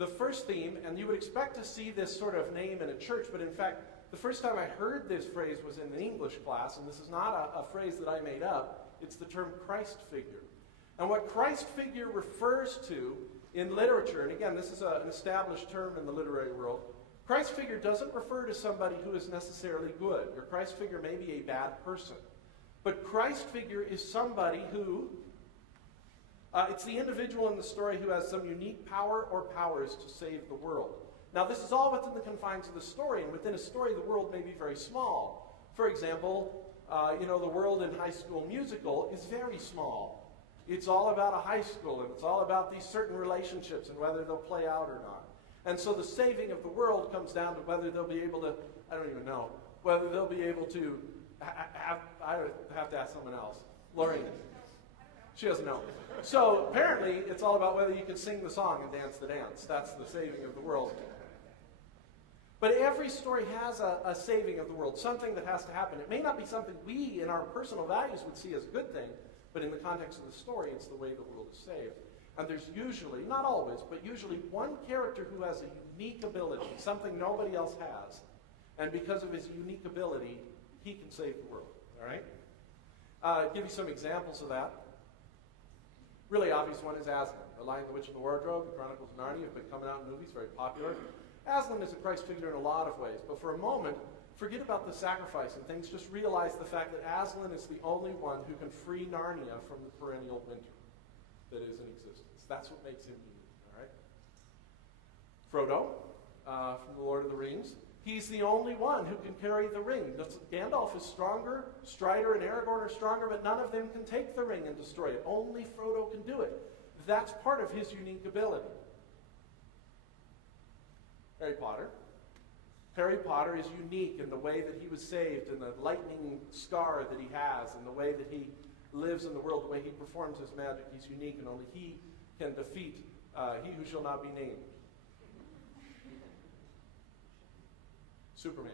The first theme, and you would expect to see this sort of name in a church, but in fact, the first time I heard this phrase was in an English class, and this is not a phrase that I made up. It's the term Christ figure. And what Christ figure refers to in literature, and again, this is an established term in the literary world, Christ figure doesn't refer to somebody who is necessarily good. Your Christ figure may be a bad person. But Christ figure is somebody who, it's the individual in the story who has some unique power or powers to save the world. Now, this is all within the confines of the story, and within a story, the world may be very small. For example, the world in High School Musical is very small. It's all about a high school, and it's all about these certain relationships and whether they'll play out or not. And so the saving of the world comes down to whether they'll be able to, I don't even know, whether they'll be able to, I have to ask someone else. Lorraine. She doesn't know. So apparently, it's all about whether you can sing the song and dance the dance. That's the saving of the world. But every story has a saving of the world, something that has to happen. It may not be something we, in our personal values, would see as a good thing, but in the context of the story, it's the way the world is saved. And there's usually, not always, but usually one character who has a unique ability, something nobody else has. And because of his unique ability, he can save the world. All right? I'll give you some examples of that. Really obvious one is Aslan. The Lion, the Witch, and the Wardrobe, the Chronicles of Narnia have been coming out in movies, very popular. Aslan is a Christ figure in a lot of ways, but for a moment, forget about the sacrifice and things. Just realize the fact that Aslan is the only one who can free Narnia from the perennial winter that is in existence. That's what makes him unique. All right? Frodo, from The Lord of the Rings, he's the only one who can carry the ring. Gandalf is stronger, Strider and Aragorn are stronger, but none of them can take the ring and destroy it. Only Frodo can do it. That's part of his unique ability. Harry Potter. Harry Potter is unique in the way that he was saved, and the lightning scar that he has, and the way that he lives in the world, the way he performs his magic. He's unique, and only he can defeat he who shall not be named. Superman.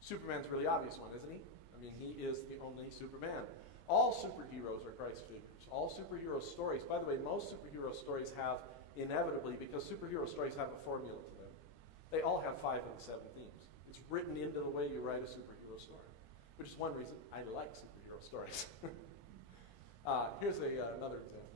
Superman's a really obvious one, isn't he? I mean, he is the only Superman. All superheroes are Christ figures. All superhero stories, by the way, most superhero stories have inevitably, because superhero stories have a formula to them, they all have 5 of the 7 themes. It's written into the way you write a superhero story, which is one reason I like superhero stories. Here's another example.